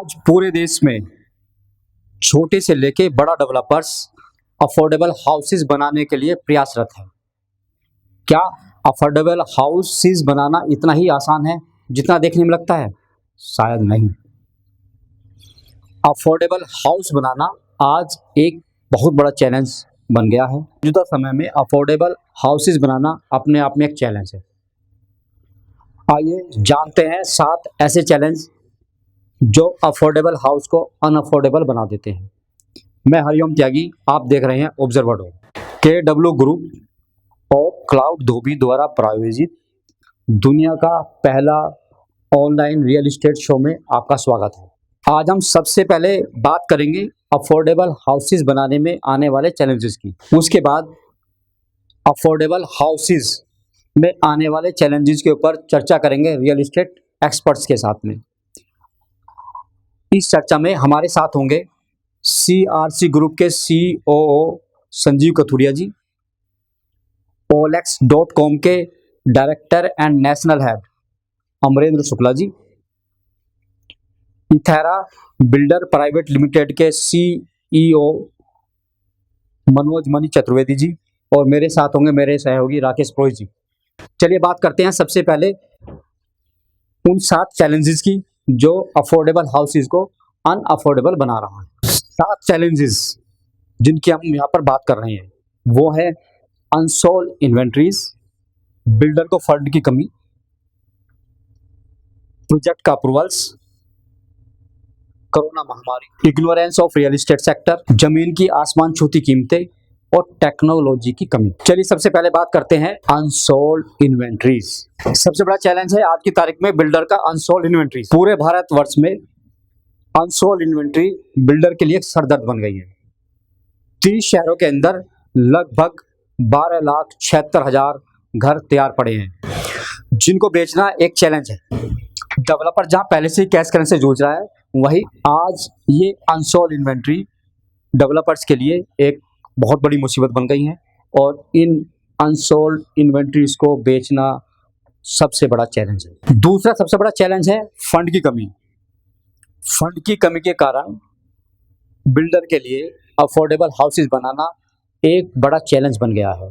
आज पूरे देश में छोटे से लेके बड़ा डेवलपर्स अफोर्डेबल हाउसेस बनाने के लिए प्रयासरत है। क्या अफोर्डेबल हाउसेस बनाना इतना ही आसान है जितना देखने में लगता है? शायद नहीं। अफोर्डेबल हाउस बनाना आज एक बहुत बड़ा चैलेंज बन गया है। मौजूदा समय में अफोर्डेबल हाउसेस बनाना अपने आप में एक चैलेंज है। आइए जानते हैं 7 ऐसे चैलेंज जो अफोर्डेबल हाउस को अनअफोर्डेबल बना देते हैं। मैं हरिओम त्यागी, आप देख रहे हैं ऑब्जर्वर डॉट। KW ग्रुप और क्लाउड धोबी द्वारा प्रायोजित दुनिया का पहला ऑनलाइन रियल एस्टेट शो में आपका स्वागत है। आज हम सबसे पहले बात करेंगे अफोर्डेबल हाउसेस बनाने में आने वाले चैलेंजेस की। उसके बाद अफोर्डेबल हाउसेस में आने वाले चैलेंजेस के ऊपर चर्चा करेंगे रियल एस्टेट एक्सपर्ट्स के साथ में। इस चर्चा में हमारे साथ होंगे CRC ग्रुप के COO संजीव कथुरिया जी, OLX.com के director and national head Amarendra Shukla ji, इथेरा बिल्डर प्राइवेट लिमिटेड के CEO मनोज मणि चतुर्वेदी जी, और मेरे साथ होंगे मेरे सहयोगी राकेश पुरोहित जी। चलिए बात करते हैं सबसे पहले उन 7 चैलेंजेस की जो अफोर्डेबल हाउसेस को अनअफोर्डेबल बना रहा है। 7 चैलेंजेस जिनकी हम यहाँ पर बात कर रहे हैं वो है अनसोल्ड इन्वेंट्रीज, बिल्डर को फंड की कमी, प्रोजेक्ट का अप्रूवल्स, कोरोना महामारी, ignorance of real estate sector, जमीन की आसमान छूती कीमतें और टेक्नोलॉजी की कमी। चलिए सबसे पहले बात करते हैं अनसोल्ड इन्वेंट्रीज। सबसे बड़ा चैलेंज है आज की तारीख में बिल्डर का अनसोल्ड इन्वेंट्री। पूरे भारतवर्ष में अनसोल्ड इन्वेंट्री बिल्डर के लिए एक सरदर्द बन गई है। 30 शहरों के अंदर लगभग 12,76,000 घर तैयार पड़े हैं जिनको बेचना एक चैलेंज है। डेवलपर जहां पहले से ही कैश करने से जूझ रहा है, वही आज ये अनसोल्ड इन्वेंट्री डेवलपर्स के लिए एक बहुत बड़ी मुसीबत बन गई है और इन अनसोल्ड इन्वेंट्रीज को बेचना सबसे बड़ा चैलेंज है। दूसरा सबसे बड़ा चैलेंज है फंड की कमी। फंड की कमी के कारण बिल्डर के लिए अफोर्डेबल हाउसेस बनाना एक बड़ा चैलेंज बन गया है।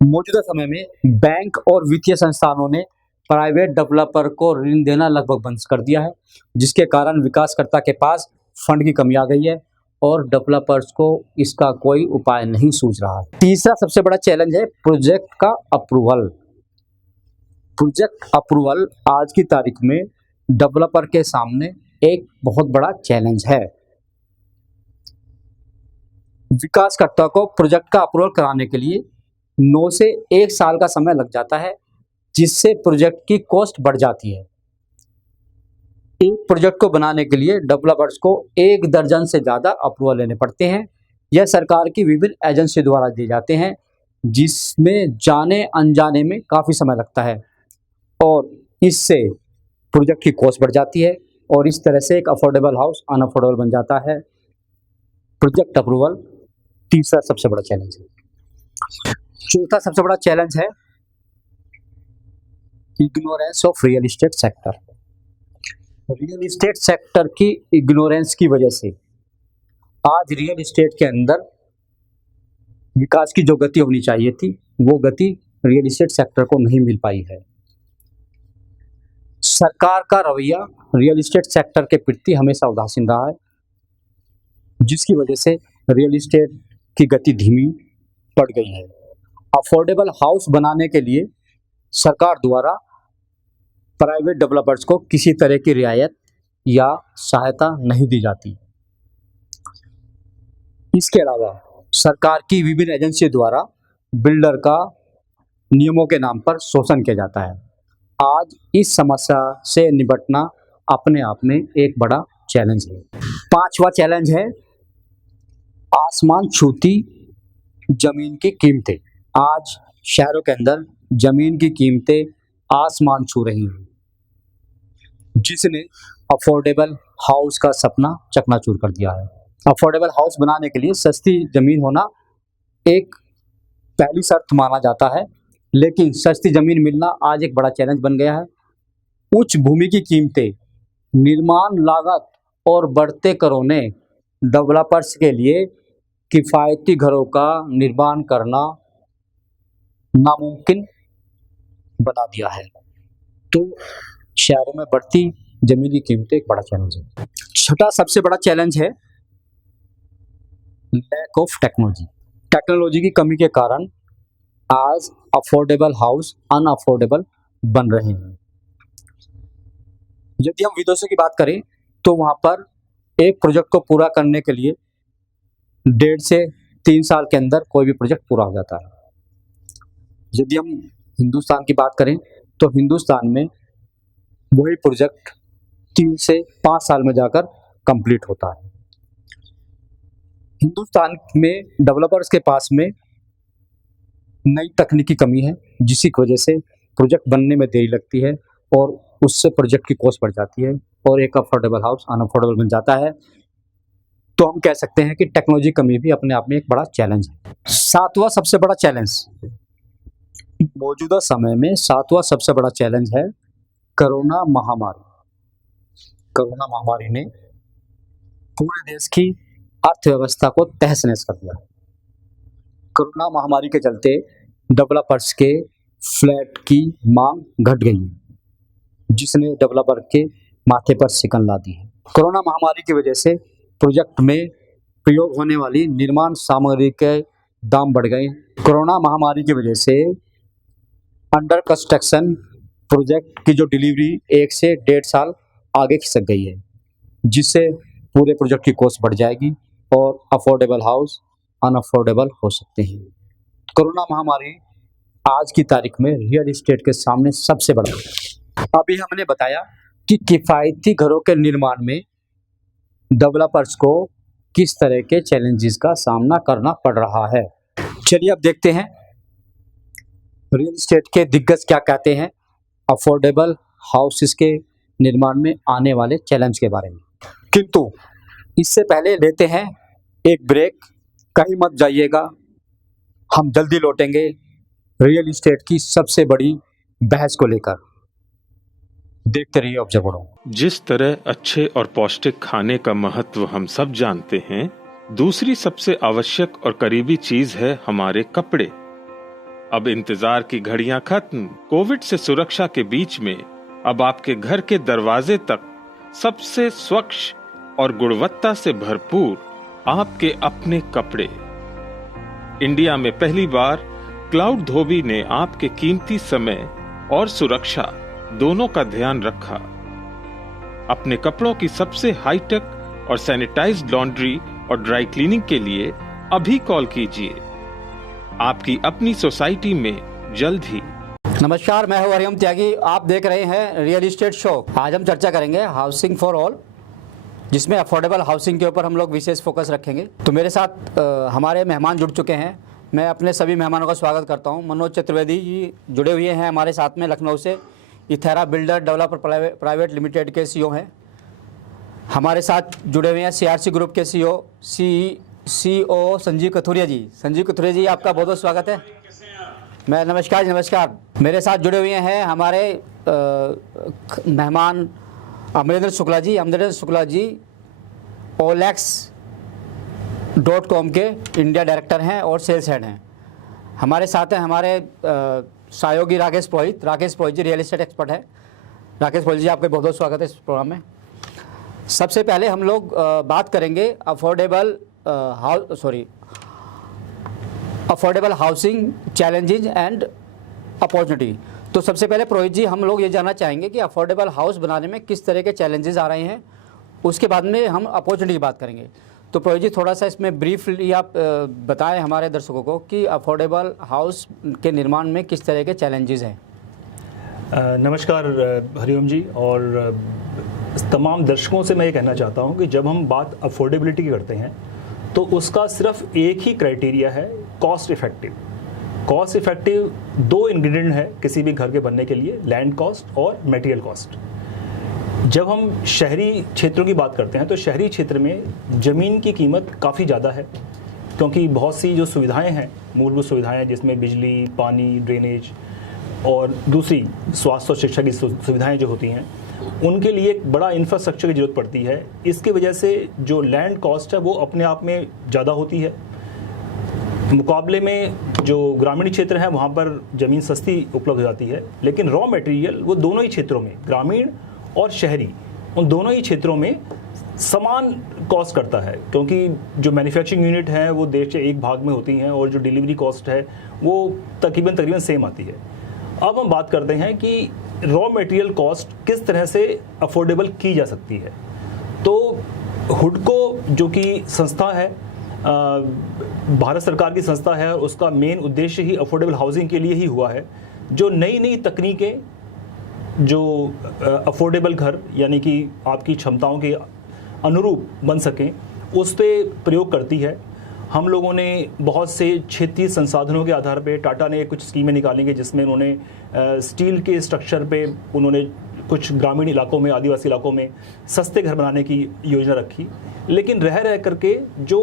मौजूदा समय में बैंक और वित्तीय संस्थानों ने प्राइवेट डेवलपर को ऋण देना लगभग बंद कर दिया है, जिसके कारण विकासकर्ता के पास फंड की कमी आ गई है और डेवलपर्स को इसका कोई उपाय नहीं सूझ रहा है। तीसरा सबसे बड़ा चैलेंज है प्रोजेक्ट का अप्रूवल। प्रोजेक्ट अप्रूवल आज की तारीख में डेवलपर के सामने एक बहुत बड़ा चैलेंज है। विकासकर्ता को प्रोजेक्ट का अप्रूवल कराने के लिए 9 से 1 साल का समय लग जाता है, जिससे प्रोजेक्ट की कॉस्ट बढ़ जाती है। एक प्रोजेक्ट को बनाने के लिए डेवलपर्स को 1 दर्जन से ज़्यादा अप्रूवल लेने पड़ते हैं। यह सरकार की विभिन्न एजेंसी द्वारा दिए जाते हैं, जिसमें जाने अनजाने में काफ़ी समय लगता है और इससे प्रोजेक्ट की कॉस्ट बढ़ जाती है और इस तरह से एक अफोर्डेबल हाउस अनअफोर्डेबल बन जाता है। प्रोजेक्ट अप्रूवल तीसरा सबसे बड़ा चैलेंज है। चौथा सबसे बड़ा चैलेंज है ignorance of real estate sector. Real estate sector की इग्नोरेंस की वजह से आज रियल एस्टेट के अंदर विकास की जो गति होनी चाहिए थी, वो गति रियल एस्टेट सेक्टर को नहीं मिल पाई है। सरकार का रवैया रियल एस्टेट सेक्टर के प्रति हमेशा उदासीन रहा है, जिसकी वजह से रियल एस्टेट की गति धीमी पड़ गई है। अफोर्डेबल हाउस बनाने के लिए सरकार द्वारा प्राइवेट डेवलपर्स को किसी तरह की रियायत या सहायता नहीं दी जाती। इसके अलावा सरकार की विभिन्न एजेंसी द्वारा बिल्डर का नियमों के नाम पर शोषण किया जाता है। आज इस समस्या से निपटना अपने आप में एक बड़ा चैलेंज है। 5वां चैलेंज है आसमान छूती जमीन की कीमतें। आज शहरों के अंदर जमीन की कीमतें आसमान छू रही हैं, जिसने अफोर्डेबल हाउस का सपना चकनाचूर कर दिया है। अफोर्डेबल हाउस बनाने के लिए सस्ती जमीन होना एक पहली शर्त माना जाता है, लेकिन सस्ती जमीन मिलना आज एक बड़ा चैलेंज बन गया है। उच्च भूमि की कीमतें, निर्माण लागत और बढ़ते करों ने डेवलपर्स के लिए किफ़ायती घरों का निर्माण करना नामुमकिन बना दिया है। तो शहरों में बढ़ती ज़मीन की कीमतें एक बड़ा चैलेंज है। छठा सबसे बड़ा चैलेंज है लैक ऑफ टेक्नोलॉजी। टेक्नोलॉजी की कमी के कारण आज अफोर्डेबल हाउस अनअफोर्डेबल बन रहे हैं। यदि हम विदेशों की बात करें तो वहाँ पर एक प्रोजेक्ट को पूरा करने के लिए 1.5 से 3 साल के अंदर कोई भी प्रोजेक्ट पूरा हो जाता है। यदि हम हिंदुस्तान की बात करें तो हिंदुस्तान में वही प्रोजेक्ट 3 से 5 साल में जाकर कंप्लीट होता है। हिंदुस्तान में डेवलपर्स के पास में नई तकनीक की कमी है, जिसकी वजह से प्रोजेक्ट बनने में देरी लगती है और उससे प्रोजेक्ट की कॉस्ट बढ़ जाती है और एक अफोर्डेबल हाउस अनअफोर्डेबल बन जाता है। तो हम कह सकते हैं कि टेक्नोलॉजी कमी भी अपने आप में एक बड़ा चैलेंज है। सातवां सबसे बड़ा चैलेंज, मौजूदा समय में सातवां सबसे बड़ा चैलेंज है कोरोना महामारी। कोरोना महामारी ने पूरे देश की अर्थव्यवस्था को तहस नहस कर दिया। कोरोना महामारी के चलते डेवलपर्स के फ्लैट की मांग घट गई, जिसने डेवलपर के माथे पर शिकन ला दी है। कोरोना महामारी की वजह से प्रोजेक्ट में प्रयोग होने वाली निर्माण सामग्री के दाम बढ़ गए। कोरोना महामारी की वजह से अंडर कंस्ट्रक्शन प्रोजेक्ट की जो डिलीवरी 1 से 1.5 साल आगे खिसक गई है, जिससे पूरे प्रोजेक्ट की कॉस्ट बढ़ जाएगी और अफोर्डेबल हाउस अनअफोर्डेबल हो सकते हैं। कोरोना महामारी आज की तारीख में रियल एस्टेट के सामने सबसे बड़ा है। अभी हमने बताया कि किफ़ायती घरों के निर्माण में डेवलपर्स को किस तरह के चैलेंजेस का सामना करना पड़ रहा है। चलिए अब देखते हैं रियल एस्टेट के दिग्गज क्या कहते हैं अफोर्डेबल हाउसेस के निर्माण में आने वाले चैलेंज के बारे में। किंतु इससे पहले लेते हैं एक ब्रेक। कहीं मत जाइएगा, हम जल्दी लौटेंगे रियल एस्टेट की सबसे बड़ी बहस को लेकर। देखते रहिए ऑब्जर्वर। जिस तरह अच्छे और पौष्टिक खाने का महत्व हम सब जानते हैं, दूसरी सबसे आवश्यक और करीबी चीज है हमारे कपड़े। अब इंतजार की घड़ियां खत्म। कोविड से सुरक्षा के बीच में अब आपके घर के दरवाजे तक सबसे स्वच्छ और गुणवत्ता से भरपूर आपके अपने कपड़े। इंडिया में पहली बार क्लाउड धोबी ने आपके कीमती समय और सुरक्षा दोनों का ध्यान रखा। अपने कपड़ों की सबसे हाईटेक और सैनिटाइज्ड लॉन्ड्री और ड्राई क्लीनिंग के लिए अभी कॉल कीजिए। आपकी अपनी सोसाइटी में जल्द ही। नमस्कार, मैं हूं हरिओम त्यागी। आप देख रहे हैं रियल एस्टेट शो। आज हम चर्चा करेंगे हाउसिंग फॉर ऑल, जिसमें अफोर्डेबल हाउसिंग के ऊपर हम लोग विशेष फोकस रखेंगे। तो मेरे साथ हमारे मेहमान जुड़ चुके हैं। मैं अपने सभी मेहमानों का स्वागत करता हूं। मनोज चतुर्वेदी जी जुड़े हुए हैं हमारे साथ में लखनऊ से, इथेरा बिल्डर डेवलपर प्राइवेट लिमिटेड के सीईओ हैं। हमारे साथ जुड़े हुए हैं सीआरसी ग्रुप के सीईओ संजीव कथुरिया जी। संजीव कथुरिया जी, आपका बहुत बहुत स्वागत है। मैं नमस्कार जी, नमस्कार। मेरे साथ जुड़े हुए हैं हमारे मेहमान अमरेंद्र शुक्ला जी। अमरेंद्र शुक्ला जी OLX.com के इंडिया डायरेक्टर हैं और सेल्स हेड हैं। हमारे साथ हैं हमारे सहयोगी राकेश पुरोहित। राकेश पुरोहित जी रियल एस्टेट एक्सपर्ट है। राकेश पुरोहित जी, आपका बहुत बहुत स्वागत है इस प्रोग्राम में। सबसे पहले हम लोग बात करेंगे affordable housing challenges and opportunity. तो सबसे पहले पुरोहित जी, हम लोग ये जानना चाहेंगे कि अफोर्डेबल हाउस बनाने में किस तरह के चैलेंजेस आ रहे हैं, उसके बाद में हम अपॉर्चुनिटी की बात करेंगे। तो पुरोहित जी, थोड़ा सा इसमें ब्रीफली आप बताएं हमारे दर्शकों को कि अफोर्डेबल हाउस के निर्माण में किस तरह के चैलेंजेस हैं। नमस्कार हरिओम जी, और तमाम दर्शकों से मैं ये कहना चाहता हूँ कि जब हम बात अफोर्डेबिलिटी की करते हैं तो उसका सिर्फ एक ही क्राइटेरिया है, cost effective. Cost effective 2 ingredient है किसी भी घर के बनने के लिए, लैंड कॉस्ट और मटेरियल कॉस्ट। जब हम शहरी क्षेत्रों की बात करते हैं तो शहरी क्षेत्र में ज़मीन की कीमत काफ़ी ज़्यादा है, क्योंकि बहुत सी जो सुविधाएं हैं, मूलभूत सुविधाएं जिसमें बिजली, पानी, ड्रेनेज, और दूसरी स्वास्थ्य और शिक्षा की सुविधाएं जो होती हैं, उनके लिए एक बड़ा इंफ्रास्ट्रक्चर की ज़रूरत पड़ती है। इसकी वजह से जो लैंड कॉस्ट है वो अपने आप में ज़्यादा होती है। मुकाबले में जो ग्रामीण क्षेत्र हैं वहाँ पर ज़मीन सस्ती उपलब्ध हो जाती है, लेकिन रॉ मटेरियल वो दोनों ही क्षेत्रों में, ग्रामीण और शहरी, उन दोनों ही क्षेत्रों में समान कॉस्ट करता है, क्योंकि जो मैन्युफैक्चरिंग यूनिट है वो देश के एक भाग में होती हैं और जो डिलीवरी कॉस्ट है वो तकरीबन सेम आती है। अब हम बात करते हैं कि रॉ मटेरियल कॉस्ट किस तरह से अफोर्डेबल की जा सकती है। तो हुडको जो कि संस्था है, भारत सरकार की संस्था है, उसका मेन उद्देश्य ही अफोर्डेबल हाउसिंग के लिए ही हुआ है। जो नई नई तकनीकें जो अफोर्डेबल घर यानी कि आपकी क्षमताओं के अनुरूप बन सकें उस पर प्रयोग करती है। हम लोगों ने बहुत से क्षेत्रीय संसाधनों के आधार पे, टाटा ने कुछ स्कीमें निकाली हैं जिसमें उन्होंने स्टील के स्ट्रक्चर पे उन्होंने कुछ ग्रामीण इलाकों में, आदिवासी इलाकों में सस्ते घर बनाने की योजना रखी। लेकिन रह करके जो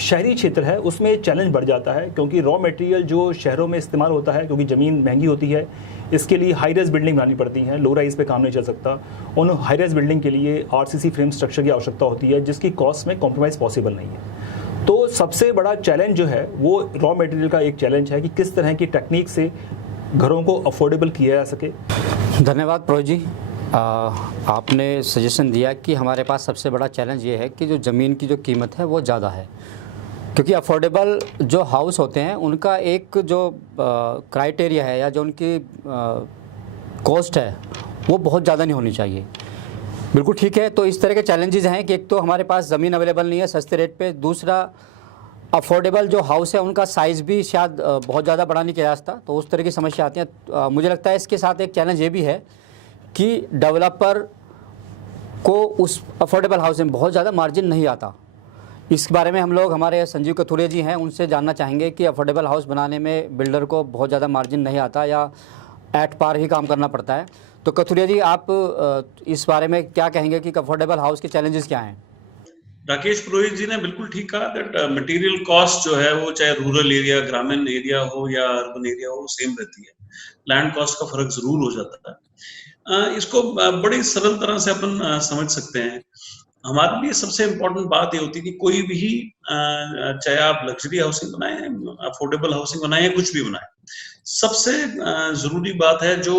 शहरी क्षेत्र है उसमें चैलेंज बढ़ जाता है, क्योंकि रॉ मटेरियल जो शहरों में इस्तेमाल होता है, क्योंकि ज़मीन महंगी होती है, इसके लिए हाई राइज बिल्डिंग बनानी पड़ती है, लो राइज पे काम नहीं चल सकता। उन हाई राइज बिल्डिंग के लिए आरसीसी फ्रेम स्ट्रक्चर की आवश्यकता होती है, जिसकी कॉस्ट में कॉम्प्रोमाइज़ पॉसिबल नहीं है। तो सबसे बड़ा चैलेंज जो है वो रॉ मटेरियल का एक चैलेंज है कि किस तरह की टेक्निक से घरों को अफोर्डेबल किया जा सके। धन्यवाद प्रोहित जी। आपने सजेशन दिया कि हमारे पास सबसे बड़ा चैलेंज ये है कि जो ज़मीन की जो कीमत है वो ज़्यादा है, क्योंकि अफोर्डेबल जो हाउस होते हैं उनका एक जो क्राइटेरिया है या जो उनकी कॉस्ट है वो बहुत ज़्यादा नहीं होनी चाहिए। बिल्कुल ठीक है। तो इस तरह के चैलेंजेस हैं कि एक तो हमारे पास ज़मीन अवेलेबल नहीं है सस्ते रेट पे, दूसरा अफोर्डेबल जो हाउस है उनका साइज़ भी शायद बहुत ज़्यादा बड़ा नहीं किया जा सकता, तो उस तरह की समस्या आती हैं। मुझे लगता है इसके साथ एक चैलेंज ये भी है कि डेवलपर को उस अफोर्डेबल हाउस में बहुत ज़्यादा मार्जिन नहीं आता। इस बारे में हम लोग, हमारे संजीव कथुरिया जी हैं, उनसे जानना चाहेंगे कि अफोर्डेबल हाउस बनाने में बिल्डर को बहुत ज़्यादा मार्जिन नहीं आता या एट पार ही काम करना पड़ता है। तो कथुरिया जी, आप इस बारे में क्या कहेंगे कि अफोर्डेबल हाउस के चैलेंजेस क्या हैं? राकेश पुरोहित जी ने बिल्कुल ठीक कहा दैट मटेरियल कॉस्ट जो है वो चाहे रूरल एरिया, ग्रामीण एरिया हो या अर्बन एरिया हो, सेम रहती है। लैंड कॉस्ट का फर्क जरूर हो जाता है। इसको बड़ी सरल तरह से अपन समझ सकते हैं। हमारे लिए सबसे इम्पोर्टेंट बात ये होती है कि कोई भी चाहे आप लग्जरी हाउसिंग बनाए, अफोर्डेबल हाउसिंग बनाए या कुछ भी बनाए, सबसे जरूरी बात है जो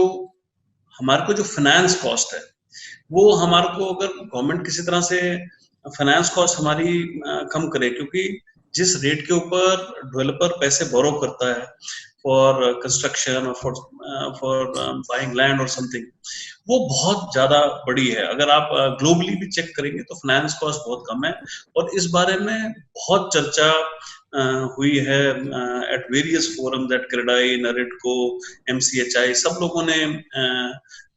हमारे को जो फाइनेंस कॉस्ट है वो हमारे को, अगर गवर्नमेंट किसी तरह से फाइनेंस कॉस्ट हमारी कम करे, क्योंकि जिस रेट के ऊपर डेवलपर पैसे बोरो करता है फॉर कंस्ट्रक्शन और फॉर बाइंग लैंड और समथिंग, वो बहुत ज्यादा बड़ी है। अगर आप ग्लोबली भी चेक करेंगे तो फाइनेंस कॉस्ट बहुत कम है, और इस बारे में बहुत चर्चा हुई है at various forum, that CREDAI, NAREDCO, MCHI, सब लोगों ने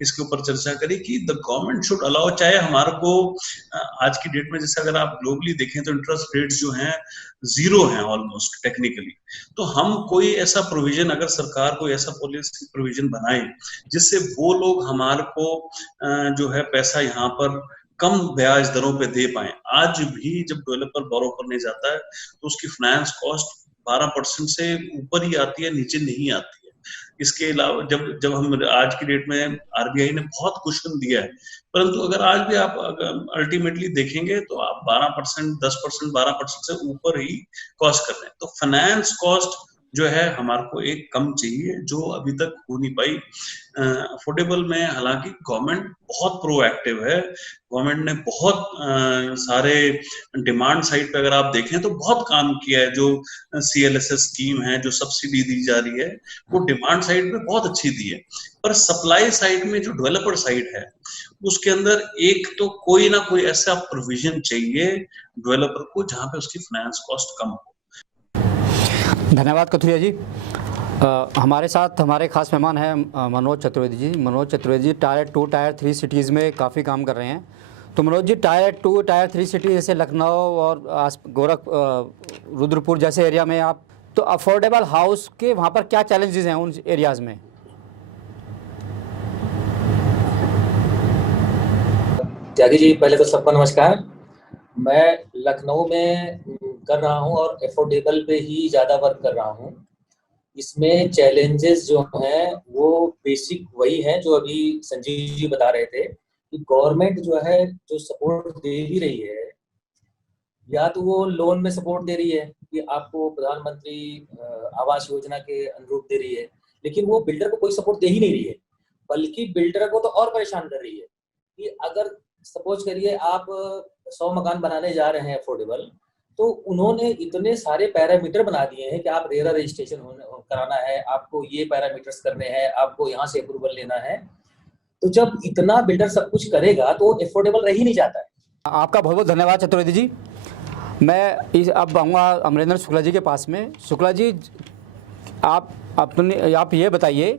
इसके ऊपर चर्चा करी कि द गवर्नमेंट शुड अलाउ, चाहे हमारे को आज की डेट में जैसे अगर आप ग्लोबली देखें तो इंटरेस्ट रेट्स जो हैं जीरो हैं ऑलमोस्ट टेक्निकली, तो हम कोई ऐसा प्रोविजन, अगर सरकार कोई ऐसा पॉलिसी प्रोविजन बनाए जिससे वो लोग हमारे को जो है पैसा यहाँ पर कम ब्याज दरों पे दे पाए। आज भी जब डेवलपर बोरो करने जाता है तो उसकी फाइनेंस कॉस्ट 12% से ऊपर ही आती है, नीचे नहीं आती है। इसके अलावा जब हम आज की डेट में RBI ने बहुत कुशन दिया है, परंतु अगर आज भी आप अल्टीमेटली देखेंगे तो आप 12%, 10%, 12% से ऊपर ही कॉस्ट कर रहे हैं। तो फाइनेंस कॉस्ट जो है हमारे को एक कम चाहिए, जो अभी तक हो नहीं पाई। अफोर्डेबल में हालांकि गवर्नमेंट बहुत प्रोएक्टिव है, गवर्नमेंट ने बहुत सारे डिमांड साइड पे अगर आप देखें तो बहुत काम किया है। जो CLSS स्कीम है, जो सब्सिडी दी जा रही है, वो डिमांड साइड पे बहुत अच्छी दी है, पर सप्लाई साइड में जो डेवलपर साइड है उसके अंदर एक तो कोई ना कोई ऐसा प्रोविजन चाहिए डेवलपर को जहां पे उसकी फाइनेंस कॉस्ट कम हो। धन्यवाद कथुरिया जी। हमारे साथ हमारे खास मेहमान हैं Manoj Chaturvedi ji. Manoj Chaturvedi ji tyre 2, tyre 3 cities में काफ़ी काम कर रहे हैं। तो Manoj ji, tyre 2, tyre 3 city जैसे लखनऊ और रुद्रपुर जैसे एरिया में आप, तो अफोर्डेबल हाउस के वहाँ पर क्या चैलेंजेस हैं उन एरियाज़ में? त्यागी जी, पहले तो सबको नमस्कार। मैं लखनऊ में कर रहा हूं और अफोर्डेबल पे ही ज़्यादा वर्क कर रहा हूं। इसमें चैलेंजेस जो हैं वो बेसिक वही हैं जो अभी संजीव जी बता रहे थे कि गवर्नमेंट जो है जो सपोर्ट दे ही रही है, या तो वो लोन में सपोर्ट दे रही है कि आपको प्रधानमंत्री आवास योजना के अनुरूप दे रही है, लेकिन वो बिल्डर को कोई सपोर्ट दे ही नहीं रही है, बल्कि बिल्डर को तो और परेशान कर रही है कि अगर सपोज करिए आप 100 मकान बनाने जा रहे हैं अफोर्डेबल, तो उन्होंने इतने सारे पैरामीटर बना दिए हैं कि आप रेरा रजिस्ट्रेशन कराना है, आपको ये पैरामीटर्स करने हैं, आपको यहाँ से अप्रूवल लेना है। तो जब इतना बिल्डर सब कुछ करेगा तो अफोर्डेबल रह ही नहीं जाता है। आपका बहुत बहुत धन्यवाद चतुर्वेदी जी। मैं अब आऊँगा अमरेंद्र शुक्ला जी के पास में। शुक्ला जी, आप ये बताइए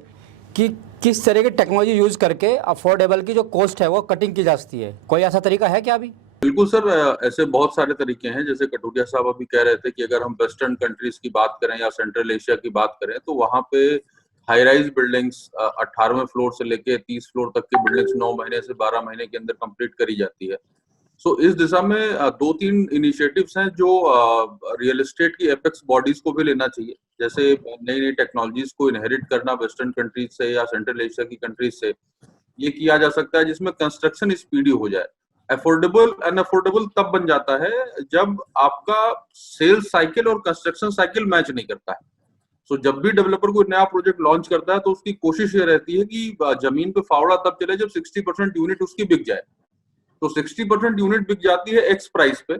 कि किस तरह की टेक्नोलॉजी यूज़ करके अफोर्डेबल की जो कॉस्ट है वो कटिंग की जा सकती है? कोई ऐसा तरीका है क्या अभी? बिल्कुल सर, ऐसे बहुत सारे तरीके हैं। जैसे कटोरिया साहब अभी कह रहे थे कि अगर हम वेस्टर्न कंट्रीज की बात करें या सेंट्रल एशिया की बात करें तो वहां पे हाई राइज बिल्डिंग्स 18वें फ्लोर से लेके 30 फ्लोर तक की बिल्डिंग्स 9 महीने से 12 महीने के अंदर कंप्लीट करी जाती है। सो इस दिशा में 2-3 इनिशिएटिव्स हैं जो रियल एस्टेट की एपेक्स बॉडीज को भी लेना चाहिए। जैसे नई नई टेक्नोलॉजीज को इनहेरिट करना वेस्टर्न कंट्रीज से या सेंट्रल एशिया की कंट्रीज से, ये किया जा सकता है जिसमें कंस्ट्रक्शन स्पीडी हो जाए। अफोर्डेबल अनअफोर्डेबल तब बन जाता है जब आपका सेल्स साइकिल और कंस्ट्रक्शन साइकिल मैच नहीं करता है। सो जब भी डेवलपर कोई नया प्रोजेक्ट लॉन्च करता है तो उसकी कोशिश ये रहती है कि जमीन पे फावड़ा तब चले जब 60% यूनिट उसकी बिक जाए। तो 60% यूनिट बिक जाती है एक्स प्राइस पे,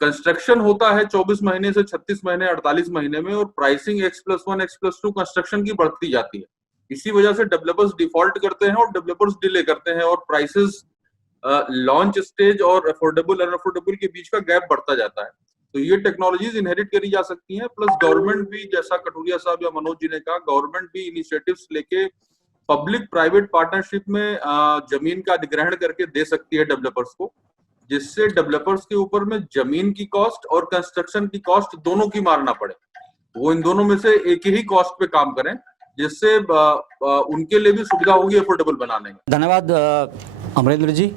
कंस्ट्रक्शन होता है 24 महीने से 36 महीने 48 महीने में, और प्राइसिंग X+1 X+2 कंस्ट्रक्शन की बढ़ती जाती है। इसी वजह से डेवलपर्स डिफॉल्ट करते हैं और डेवलपर्स डिले करते हैं और प्राइसेस लॉन्च स्टेज और अफोर्डेबल अनअफोर्डेबल के बीच का गैप बढ़ता जाता है। तो ये टेक्नोलॉजीज इनहेरिट करी जा सकती हैं। प्लस गवर्नमेंट भी, जैसा कटोरिया साहब या मनोज जी ने कहा, गवर्नमेंट भी इनिशिएटिव्स लेके पब्लिक प्राइवेट पार्टनरशिप में जमीन का अधिग्रहण करके दे सकती है डेवलपर्स को, जिससे डेवलपर्स के ऊपर में जमीन की कॉस्ट और कंस्ट्रक्शन की कॉस्ट दोनों की मारना पड़े। वो इन दोनों में से एक ही कॉस्ट पे काम करें, जिससे उनके लिए भी सुविधा होगी अफोर्डेबल बनाने में। धन्यवाद अमरेंद्र जी।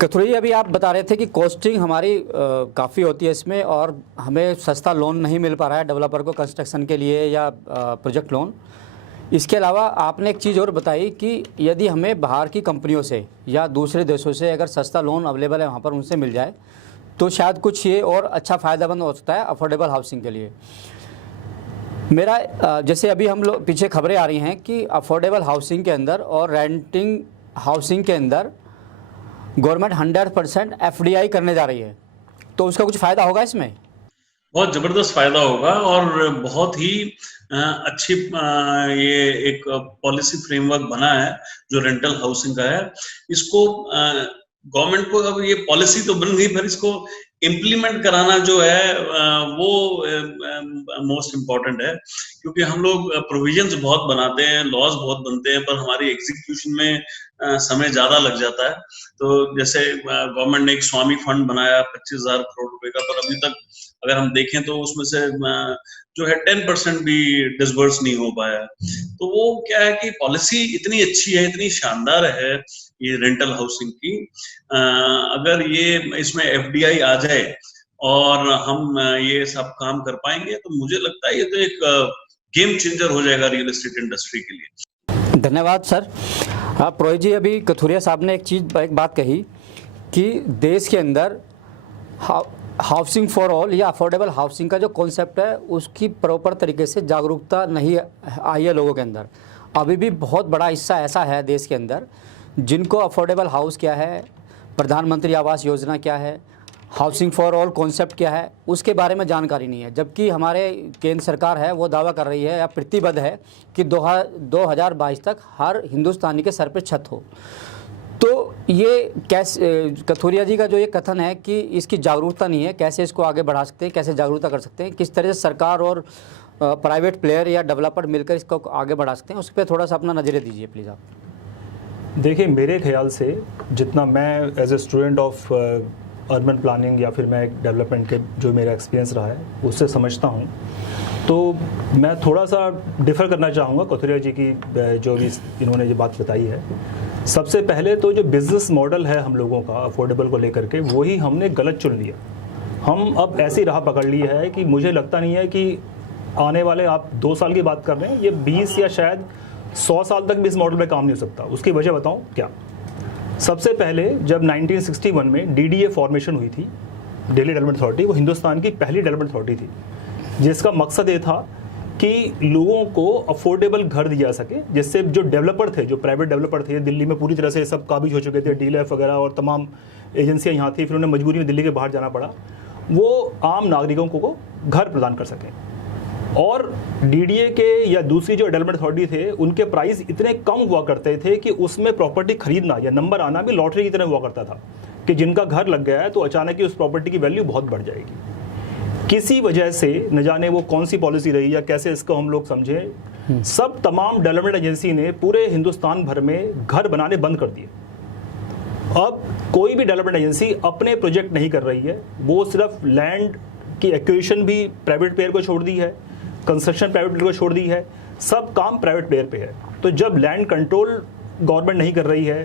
कथुरी, अभी आप बता रहे थे कि कॉस्टिंग हमारी काफ़ी होती है इसमें और हमें सस्ता लोन नहीं मिल पा रहा है डेवलपर को कंस्ट्रक्शन के लिए या प्रोजेक्ट लोन। इसके अलावा आपने एक चीज़ और बताई कि यदि हमें बाहर की कंपनियों से या दूसरे देशों से अगर सस्ता लोन अवेलेबल है वहाँ पर उनसे मिल जाए तो शायद कुछ ये और अच्छा फ़ायदेमंद हो सकता है अफोर्डेबल हाउसिंग के लिए। मेरा जैसे अभी हम लोग पीछे खबरें आ रही हैं कि अफोर्डेबल हाउसिंग के अंदर और रेंटिंग हाउसिंग के अंदर गवर्नमेंट 100% FDI करने जा रही है, तो उसका कुछ फ़ायदा होगा इसमें? बहुत जबरदस्त फायदा होगा और बहुत ही अच्छी ये एक पॉलिसी फ्रेमवर्क बना है जो रेंटल हाउसिंग का है। इसको गवर्नमेंट को अब ये पॉलिसी तो बन गई, पर इसको इम्प्लीमेंट कराना जो है वो मोस्ट इम्पोर्टेंट है, क्योंकि हम लोग प्रोविजंस बहुत बनाते हैं, लॉज बहुत बनते हैं, पर हमारी एग्जीक्यूशन में समय ज्यादा लग जाता है। तो जैसे गवर्नमेंट ने एक स्वामी फंड बनाया 25,000 करोड़ रुपए का, पर अभी तक अगर हम देखें तो उसमें से जो है 10% भी डिसबर्स नहीं हो पाया। तो वो क्या है कि पॉलिसी इतनी अच्छी है, इतनी शानदार है ये रेंटल हाउसिंग की, अगर ये इसमें FDI आ जाए और हम ये सब काम कर पाएंगे तो मुझे लगता है ये तो एक गेम चेंजर हो जाएगा रियल एस्टेट इंडस्ट्री के लिए। धन्यवाद सर। हाँ पुरोहित जी, अभी कथुरिया साहब ने एक बात कही कि देश के अंदर हाउसिंग फॉर ऑल या अफोर्डेबल हाउसिंग का जो कॉन्सेप्ट है उसकी प्रॉपर तरीके से जागरूकता नहीं आई है लोगों के अंदर। अभी भी बहुत बड़ा हिस्सा ऐसा है देश के अंदर जिनको अफोर्डेबल हाउस क्या है, प्रधानमंत्री आवास योजना क्या है, हाउसिंग फॉर ऑल कॉन्सेप्ट क्या है, उसके बारे में जानकारी नहीं है। जबकि हमारे केंद्र सरकार है वो दावा कर रही है या प्रतिबद्ध है कि 2022 तक हर हिंदुस्तानी के सर पे छत हो। तो ये कैसे, कथुरिया जी का जो ये कथन है कि इसकी जागरूकता नहीं है, कैसे इसको आगे बढ़ा सकते हैं, कैसे जागरूकता कर सकते हैं, किस तरह से सरकार और प्राइवेट प्लेयर या डेवलपर मिलकर इसको आगे बढ़ा सकते हैं, उस पर थोड़ा सा अपना नज़रिया दीजिए प्लीज़ आप। देखिए, मेरे ख्याल से जितना मैं as a student of urban planning या फिर मैं डेवलपमेंट के जो मेरा एक्सपीरियंस रहा है उससे समझता हूँ, तो मैं थोड़ा सा डिफ़र करना चाहूँगा कथुरिया जी की जो भी इन्होंने जो बात बताई है। सबसे पहले तो जो बिज़नेस मॉडल है हम लोगों का अफोर्डेबल को लेकर के, वही हमने गलत चुन लिया। हम अब ऐसी राह पकड़ ली है कि मुझे लगता नहीं है कि आने वाले आप 2 साल की बात कर रहे हैं, ये 20 या शायद 100 साल तक भी इस मॉडल पे काम नहीं हो सकता। उसकी वजह बताऊं क्या? सबसे पहले जब 1961 में DDA फॉर्मेशन हुई थी, दिल्ली डेवलपमेंट अथॉरिटी, वो हिंदुस्तान की पहली डेवलपमेंट अथॉरिटी थी, जिसका मकसद ये था कि लोगों को अफोर्डेबल घर दिया जा सके, जिससे जो डेवलपर थे, जो प्राइवेट डेवलपर थे, दिल्ली में पूरी तरह से सब काबिज हो चुके थे, DLF वगैरह और तमाम एजेंसियां यहाँ थी, फिर उन्हें मजबूरी में दिल्ली के बाहर जाना पड़ा, वो आम नागरिकों को घर प्रदान कर सकें। और DDA के या दूसरी जो डेवलपमेंट अथॉरिटी थे, उनके प्राइस इतने कम हुआ करते थे कि उसमें प्रॉपर्टी खरीदना या नंबर आना भी लॉटरी की तरह हुआ करता था, कि जिनका घर लग गया है तो अचानक ही उस प्रॉपर्टी की वैल्यू बहुत बढ़ जाएगी। किसी वजह से, न जाने वो कौन सी पॉलिसी रही या कैसे इसको हम लोग समझें, सब तमाम डेवलपमेंट एजेंसी ने पूरे हिंदुस्तान भर में घर बनाने बंद कर दिए। अब कोई भी डेवलपमेंट एजेंसी अपने प्रोजेक्ट नहीं कर रही है, वो सिर्फ लैंड की एक्विजिशन भी प्राइवेट प्लेयर को छोड़ दी है, कंस्ट्रक्शन प्राइवेट प्लेयर को छोड़ दी है, सब काम प्राइवेट प्लेयर पे है। तो जब लैंड कंट्रोल गवर्नमेंट नहीं कर रही है,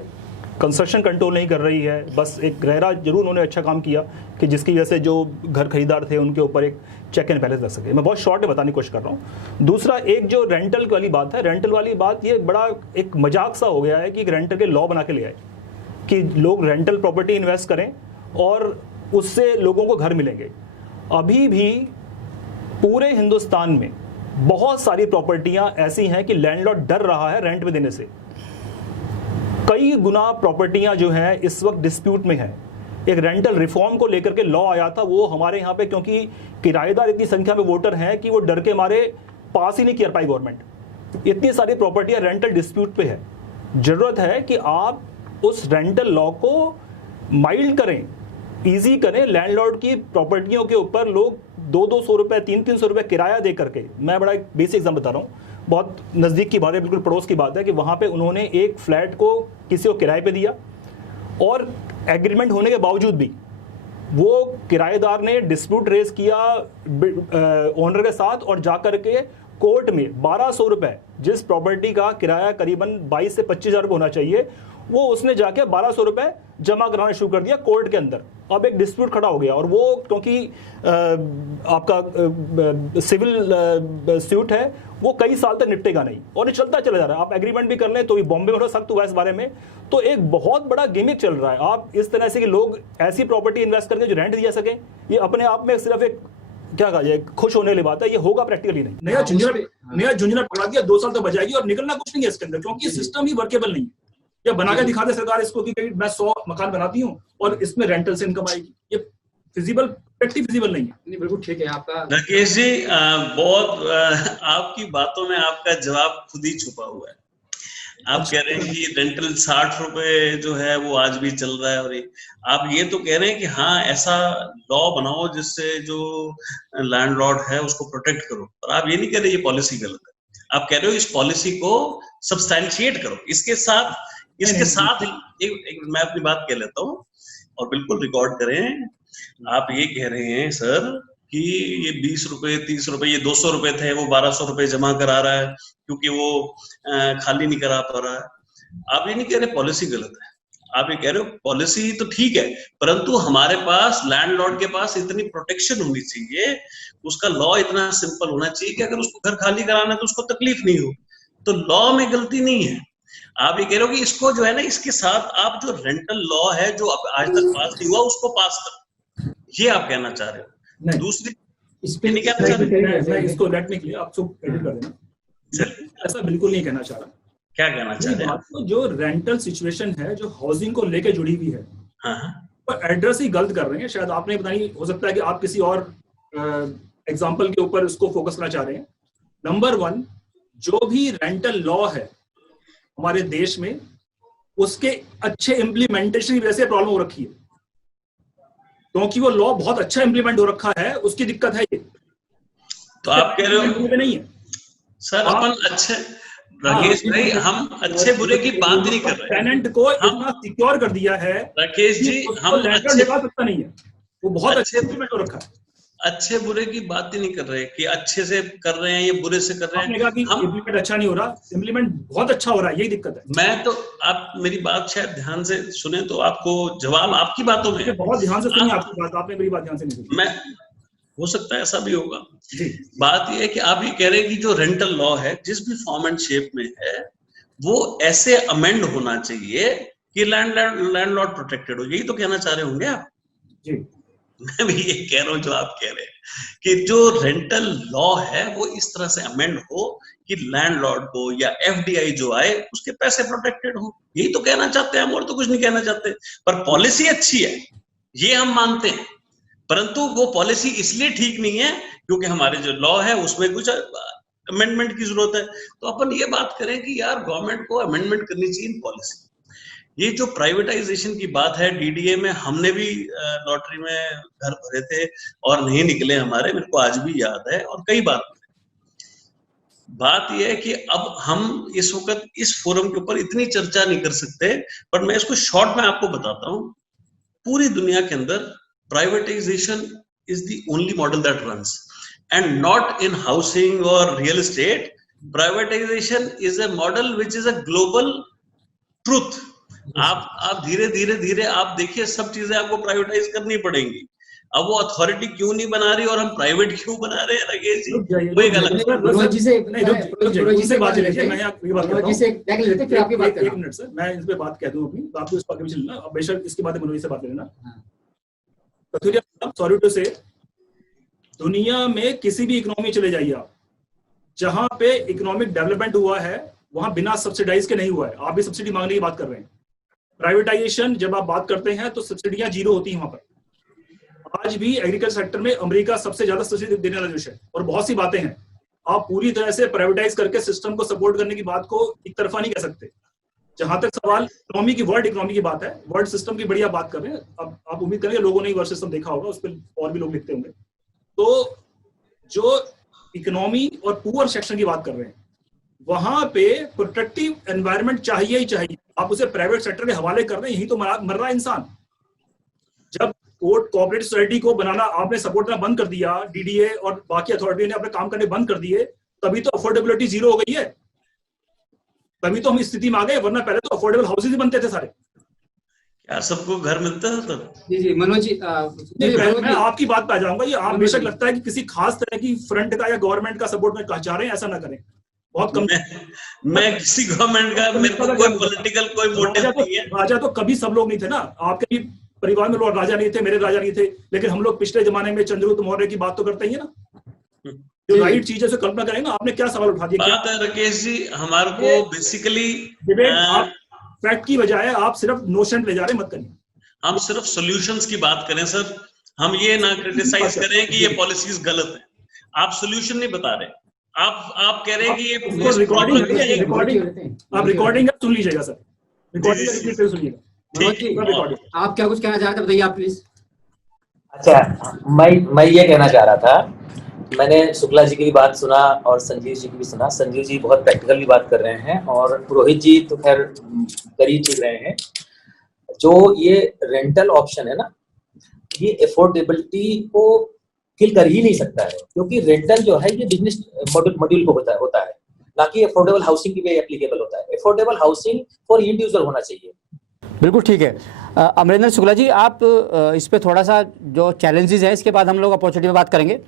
कंस्ट्रक्शन कंट्रोल नहीं कर रही है, बस एक रहरा जरूर उन्होंने अच्छा काम किया कि जिसकी वजह से जो घर खरीदार थे उनके ऊपर एक चेक एंड बैलेंस लग सके। मैं बहुत शॉर्ट में बताने की कोशिश कर रहा हूँ। दूसरा, एक जो रेंटल वाली बात है, रेंटल वाली बात ये बड़ा एक मजाक सा हो गया है कि एक रेंटल के लॉ बना के ले आए कि लोग रेंटल प्रॉपर्टी इन्वेस्ट करें और उससे लोगों को घर मिलेंगे। अभी भी पूरे हिंदुस्तान में बहुत सारी प्रॉपर्टियां ऐसी हैं कि लैंडलॉर्ड डर रहा है रेंट में देने से। कई गुना प्रॉपर्टियां जो हैं इस वक्त डिस्प्यूट में हैं। एक रेंटल रिफॉर्म को लेकर के लॉ आया था, वो हमारे यहाँ पे क्योंकि किराएदार इतनी संख्या में वोटर हैं कि वो डर के मारे पास ही नहीं कर पाई गवर्नमेंट। इतनी सारी प्रॉपर्टियां रेंटल डिस्प्यूट पे है। जरूरत है कि आप उस रेंटल लॉ को माइल्ड करें, ईजी करें। लैंडलॉर्ड की प्रॉपर्टियों के ऊपर लोग 200-200 रुपए, 300-300 रुपए किराया दे करके, मैं बड़ा एक बेसिक एग्जाम बता रहा हूँ, बहुत नज़दीक की बात है, बिल्कुल पड़ोस की बात है कि वहाँ पे उन्होंने एक फ्लैट को किसी को किराए पे दिया और एग्रीमेंट होने के बावजूद भी वो किराएदार ने डिस्प्यूट रेज किया ओनर के साथ और जाकर के कोर्ट में 1200 रुपए, जिस प्रॉपर्टी का किराया करीबन 22 से 25 हज़ार रुपये होना चाहिए, वो उसने जाके 1200 रुपए जमा कराना शुरू कर दिया कोर्ट के अंदर। अब एक डिस्प्यूट खड़ा हो गया और वो क्योंकि आपका सिविल सूट है, वो कई साल तक निपटेगा नहीं और ये चलता चला जा रहा है। आप एग्रीमेंट भी कर लें तो बॉम्बे में सख्त हुआ इस बारे में। तो एक बहुत बड़ा गिमिक चल रहा है। आप इस तरह से कि लोग ऐसी प्रॉपर्टी इन्वेस्ट करके जो रेंट दिया सके, ये अपने आप में सिर्फ एक क्या कहा जाए खुश होने वाली बात है, ये होगा प्रैक्टिकली नहीं। नया झुंझुना पकड़ा दिया, 2 साल तक बजाएगी और निकलना कुछ नहीं है इसके अंदर, क्योंकि सिस्टम ही वर्केबल नहीं है। या बना के दिखा दे सरकार इसको कि मैं 100 मकान बनाती हूँ और इसमें रेंटल से इनकम आएगी, ये फिजिबल फिजिबल नहीं है। नहीं, बिल्कुल ठीक है आपका राकेश जी। बहुत आपकी बातों में आपका जवाब खुद ही छुपा हुआ है। आप कह रहे हैं कि रेंटल 60 रुपए जो है वो आज भी चल रहा है, और आप ये तो कह रहे हैं कि हाँ ऐसा लॉ बनाओ जिससे जो लैंडलॉर्ड है उसको प्रोटेक्ट करो, और आप ये नहीं कह रहे ये पॉलिसी गलत है। आप कह रहे हो इस पॉलिसी को सब्सटैंशिएट करो। इसके साथ एक मैं अपनी बात कह लेता हूँ और बिल्कुल रिकॉर्ड करें। आप ये कह रहे हैं सर कि ये 20 रुपए 30 रुपए, ये 200 रुपए थे, वो 1200 रुपए जमा करा रहा है क्योंकि वो खाली नहीं करा पा रहा है। आप ये नहीं कह रहे पॉलिसी गलत है, आप ये कह रहे हो पॉलिसी तो ठीक है, परंतु हमारे पास लैंडलॉर्ड के पास इतनी प्रोटेक्शन होनी चाहिए, उसका लॉ इतना सिंपल होना चाहिए कि अगर उसको घर खाली कराना है तो उसको तकलीफ नहीं हो। तो लॉ में गलती नहीं है। आप ये कह रहे हो कि इसको जो है ना, इसके साथ आप जो रेंटल लॉ है जो आज तक पास नहीं हुआ उसको पास करो, ये आप कहना चाह रहे हो। दूसरी इस पे नहीं कहना चाह रहे, इसको लेट मी क्लियर, आप सब एडिट कर देना। ऐसा बिल्कुल नहीं कहना चाह रहा। क्या कहना चाह रहे हैं? जो रेंटल सिचुएशन है जो हाउसिंग को लेके जुड़ी हुई है, वो एड्रेस ही गलत कर रहे हैं। शायद आपने पता नहीं, हो सकता है कि आप किसी और एग्जांपल के ऊपर इसको फोकस करना चाह रहे हैं। नंबर 1, जो भी रेंटल लॉ है हमारे देश में, उसके अच्छे इम्प्लीमेंटेशन की वजह से प्रॉब्लम हो रखी है, क्योंकि वो लॉ बहुत अच्छा इम्प्लीमेंट हो रखा है, उसकी दिक्कत है ये। तो आप कह रहे हो नहीं है सर अपन अच्छे, राकेश भाई हम अच्छे बुरे की बात नहीं कर रहे। टेनेंट को इतना सिक्योर कर दिया है राकेश जी, हम अच्छे निकाल सकता नहीं है, वो बहुत अच्छे इम्प्लीमेंट हो रखा है। अच्छे बुरे की बात ही नहीं कर रहे कि अच्छे से कर रहे हैं या बुरे से कर रहे हैं। आपने कहा कि इम्प्लीमेंट अच्छा नहीं हो रहा, इम्प्लीमेंट बहुत अच्छा हो रहा है, यही दिक्कत है। मैं तो, आप मेरी बात शायद ध्यान से सुने तो आपको जवाब आपकी बातों में बहुत ध्यान से सुनिए आपकी बात, आपने मेरी बात ध्यान से नहीं सुनी। हो सकता है ऐसा भी होगा। बात यह है कि आप ये कह रहे हैं कि जो रेंटल लॉ है जिस भी फॉर्म एंड शेप में है वो ऐसे अमेंड होना चाहिए कि लैंडलॉर्ड प्रोटेक्टेड हो, यही तो कहना चाह रहे होंगे आप जी। मैं भी ये कह रहा हूँ जो आप कह रहे हैं कि जो रेंटल लॉ है वो इस तरह से अमेंड हो कि लैंडलॉर्ड को या एफडीआई जो आए उसके पैसे प्रोटेक्टेड हो, यही तो कहना चाहते हैं हम, और तो कुछ नहीं कहना चाहते। पर पॉलिसी अच्छी है ये हम मानते हैं, परंतु वो पॉलिसी इसलिए ठीक नहीं है क्योंकि हमारे जो लॉ है उसमें कुछ अमेंडमेंट की जरूरत है। तो अपन ये बात करें कि यार गवर्नमेंट को अमेंडमेंट करनी चाहिए इन पॉलिसी। ये जो प्राइवेटाइजेशन की बात है, डीडीए में हमने भी लॉटरी में घर भरे थे और नहीं निकले हमारे, मेरे को आज भी याद है, और कई बार बात यह है कि अब हम इस वक्त इस फोरम के ऊपर इतनी चर्चा नहीं कर सकते, पर मैं इसको शॉर्ट में आपको बताता हूं। पूरी दुनिया के अंदर privatization is the only model that runs, and not in housing और real estate. Privatization is a model which is a global truth. आप धीरे धीरे धीरे आप देखिए सब चीजें आपको प्राइवेटाइज करनी पड़ेंगी। अब वो अथॉरिटी क्यों नहीं बना रही और हम प्राइवेट क्यों बना रहे हैं, राकेश जी? वही गलत। एक मिनट सर, मैं इस पे बात कह दूं अपनी, तो आपको इस बात के पीछे लेना, बेशक इसके बाद मनोज से बात ले लेना। सॉरी टू से, दुनिया में किसी भी इकोनॉमी चले जाइए आप, जहां पे इकोनॉमिक डेवलपमेंट हुआ है वहां बिना सब्सिडाइज के नहीं हुआ है। आप भी सब्सिडी मांगने की बात कर रहे हैं। प्राइवेटाइजेशन जब आप बात करते हैं तो सब्सिडियां जीरो होती हैं वहां पर। आज भी एग्रीकल्चर सेक्टर में अमेरिका सबसे ज्यादा सब्सिडी देने वाला देश है, और बहुत सी बातें हैं। आप पूरी तरह से प्राइवेटाइज करके सिस्टम को सपोर्ट करने की बात को एक तरफा नहीं कह सकते। जहां तक सवाल इकोनॉमी की, वर्ल्ड इकोनॉमी की बात है, वर्ल्ड सिस्टम की बढ़िया बात कर रहे हैं। अब आप उम्मीद करेंगे लोगों ने वर्ल्ड सिस्टम देखा होगा, उस पर और भी लोग लिखते होंगे। तो जो इकोनॉमी और पुअर सेक्शन की बात कर रहे हैं, वहां पे प्रोटेक्टिव एनवायरनमेंट चाहिए ही चाहिए। आप उसे प्राइवेट सेक्टर के हवाले कर रहे हैं, यही तो मर रहा है इंसान। जब कोऑपरेटिव सोसाइटी को बनाना आपने सपोर्ट करना बंद कर दिया, डीडीए और बाकी अथॉरिटी ने अपने काम करने बंद कर दिए, तभी तो अफोर्डेबिलिटी जीरो हो गई है, तभी तो हम इस स्थिति में आ गए। वरना पहले तो अफोर्डेबल हाउसेज ही बनते थे सारे। क्या सबको घर मिलता था तब? जी मनोज जी, मैं आपकी बात पे आ जाऊंगा। ये आप बेशक लगता है कि किसी खास तरह की फ्रंट का या गवर्नमेंट का सपोर्ट में चाह रहे हैं, ऐसा ना करें। बहुत कम। मैं किसी गवर्नमेंट का, मेरे को कोई पॉलिटिकल कोई मोटिव नहीं है। राजा तो कभी सब लोग नहीं थे ना, आपके भी परिवार में लोग राजा नहीं थे, मेरे राजा नहीं थे, लेकिन हम लोग पिछले जमाने में चंद्रगुप्त मौर्य की बात तो करते ही है ना। जो राइट चीज है उसे कल्पना करेंगे ना। आपने क्या सवाल उठा दिया? बात है राकेश जी, हमारे को बेसिकली डिबेट आप फैक्ट की बजाय आप सिर्फ नोशन ले जा रहे, मत करिए। हम सिर्फ सॉल्यूशंस की बात करें सर, हम ये ना क्रिटिसाइज करें कि ये पॉलिसीज गलत है। आप सॉल्यूशन नहीं बता रहे, आप कह रहे हैं कि ये रिकॉर्डिंग आप रिकॉर्डिंग सुन लीजिएगा सर, रिकॉर्डिंग सुनिएगा। आप क्या कुछ कहना चाह रहे थे, बताइए आप प्लीज। अच्छा, मैं ये कहना चाह रहा था, मैंने शुक्ला जी की भी बात सुना और संजीव जी की भी सुना। संजीव जी बहुत प्रैक्टिकली बात कर रहे हैं और पुरोहित जी तो खैर करीब चल रहे हैं। जो ये रेंटल ऑप्शन है ना, ये अफोर्डेबिलिटी को किल कर ही नहीं सकता है, क्योंकि रेंटल जो है ये बिजनेस मॉड्यूल को होता है, ना कि अफोर्डेबल हाउसिंग की भी एप्लीकेबल होता है। अफोर्डेबल हाउसिंग फॉर इंडिविजुअल होना चाहिए। बिल्कुल ठीक है। अमरेंद्र शुक्ला जी, आप इस पे थोड़ा सा जो चैलेंजेस हैं, इसके बाद हम लोग अपॉर्चुनिटी में बात करेंगे।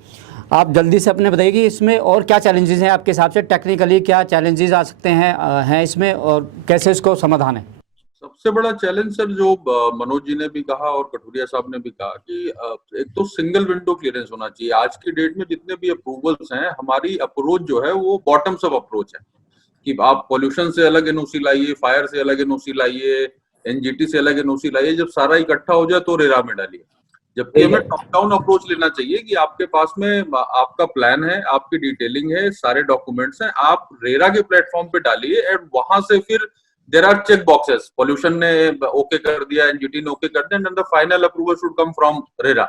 आप जल्दी से अपने बताइए कि इसमें और क्या चैलेंजेस हैं आपके हिसाब से, टेक्निकली क्या चैलेंजेस आ सकते हैं इसमें, और कैसे इसको समाधान है? सबसे बड़ा चैलेंज सर, जो मनोज जी ने भी कहा और कटोरिया साहब ने भी कहा, कि एक तो सिंगल विंडो क्लियरेंस होना चाहिए। आज की डेट में जितने भी अप्रूवल्स हैं, हमारी अप्रोच जो है वो बॉटम्स अप अप्रोच है, कि आप पॉल्यूशन से अलग एनओसी लाइए, फायर से अलग एनओसी लाइए, एनजीटी से अलग एनओसी लाइए, जब सारा इकट्ठा हो जाए तो रेरा में डालिए। जबकि हमें टॉप डाउन अप्रोच लेना चाहिए कि आपके पास में आपका प्लान है, आपकी डिटेलिंग है, सारे डॉक्यूमेंट्स हैं, आप रेरा के प्लेटफॉर्म पे डालिए, एंड वहां से फिर there are check boxes. Pollution ने ओके कर दिया, एनजीटी ने ओके कर दिया, and the final approval should come from RERA.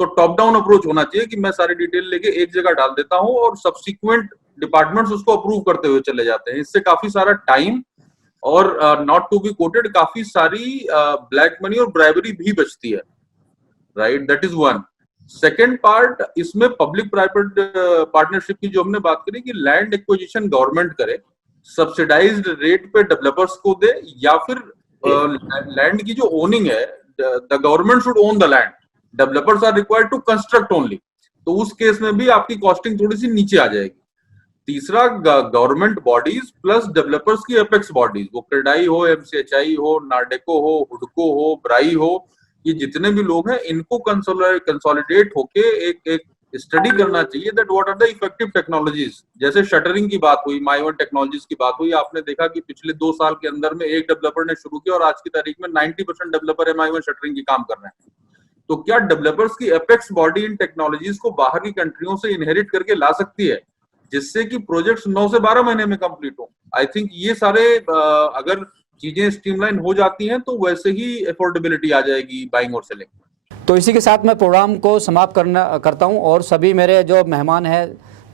तो टॉप डाउन अप्रोच होना चाहिए कि मैं सारी डिटेल लेके एक जगह डाल देता हूँ और सब्सिक्वेंट डिपार्टमेंट्स उसको अप्रूव करते हुए चले जाते हैं। इससे काफी सारा टाइम और नॉट टू बी कोटेड काफी सारी ब्लैक मनी और ब्राइबरी भी बचती है, right? That is one. Second part, इसमें पब्लिक प्राइवेट पार्टनरशिप की जो हमने बात करी, कि लैंड एक्विजिशन गवर्नमेंट करे, सब्सिडाइज्ड रेट पे डेवलपर्स को दे, या फिर लैंड की जो ओनिंग है, the government should own the land, developers are required to construct only. तो उस केस में भी आपकी कॉस्टिंग थोड़ी सी नीचे आ जाएगी। तीसरा, गवर्नमेंट बॉडीज प्लस डेवलपर्स की एपेक्स बॉडीज, वो क्रेडाई हो, एमसीएचआई हो, नार्डेको हो, हुडको हो, ब्राई हो, ये जितने भी लोग हैं इनको कंसोलिडेट होके एक स्टडी करना चाहिए that what are the effective technologies. जैसे शटरिंग की बात हुई, माई1 टेक्नोलॉजीज की बात हुई, आपने देखा कि पिछले 2 साल के अंदर में एक डेवलपर ने शुरू किया और आज की तारीख में 90% डेवलपर MI1 शटरिंग की काम कर रहे हैं। तो क्या डेवलपर्स की एपेक्स बॉडी इन टेक्नोलॉजीज को बाहर की कंट्रियों से इनहेरिट करके ला सकती है, जिससे कि प्रोजेक्ट्स 9 से 12 महीने में कंप्लीट हो? आई थिंक ये सारे अगर चीजें स्ट्रीमलाइन हो जाती हैं तो वैसे ही अफोर्डेबिलिटी आ जाएगी बाइंग और सेलिंग। तो इसी के साथ मैं प्रोग्राम को समाप्त करता हूं और सभी मेरे जो मेहमान हैं,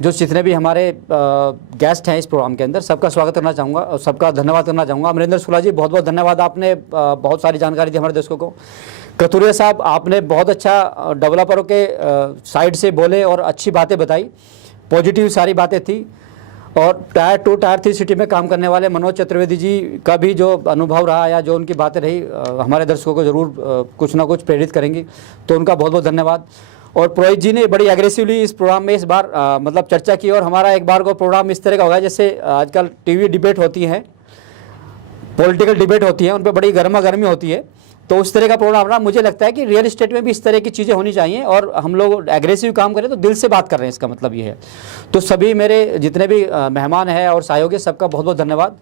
जो जितने भी हमारे गेस्ट हैं इस प्रोग्राम के अंदर, सबका स्वागत करना चाहूँगा और सबका धन्यवाद करना चाहूँगा। अमरिंदर शुक्ला जी, बहुत बहुत धन्यवाद, आपने बहुत सारी जानकारी दी हमारे दर्शकों को। कथुरिया साहब, आपने बहुत अच्छा डेवलपरों के साइड से बोले और अच्छी बातें बताई, पॉजिटिव सारी बातें थी। और टायर 2 टायर 3 सिटी में काम करने वाले मनोज चतुर्वेदी जी का भी जो अनुभव रहा या जो उनकी बातें रही हमारे दर्शकों को ज़रूर कुछ ना कुछ प्रेरित करेंगी, तो उनका बहुत बहुत धन्यवाद। और पुरोहित जी ने बड़ी एग्रेसिवली इस प्रोग्राम में इस बार मतलब चर्चा की और हमारा एक बार को प्रोग्राम इस तरह का होगा जैसे आजकल टीवी डिबेट होती हैं, पॉलिटिकल डिबेट होती है, उन पर बड़ी गर्मा गर्मी होती है, तो उस तरह का प्रोग्राम रहा। मुझे लगता है कि रियल एस्टेट में भी इस तरह की चीज़ें होनी चाहिए और हम लोग एग्रेसिव काम करें तो दिल से बात कर रहे हैं, इसका मतलब ये है। तो सभी मेरे जितने भी मेहमान हैं और सहयोगी, सबका बहुत बहुत धन्यवाद।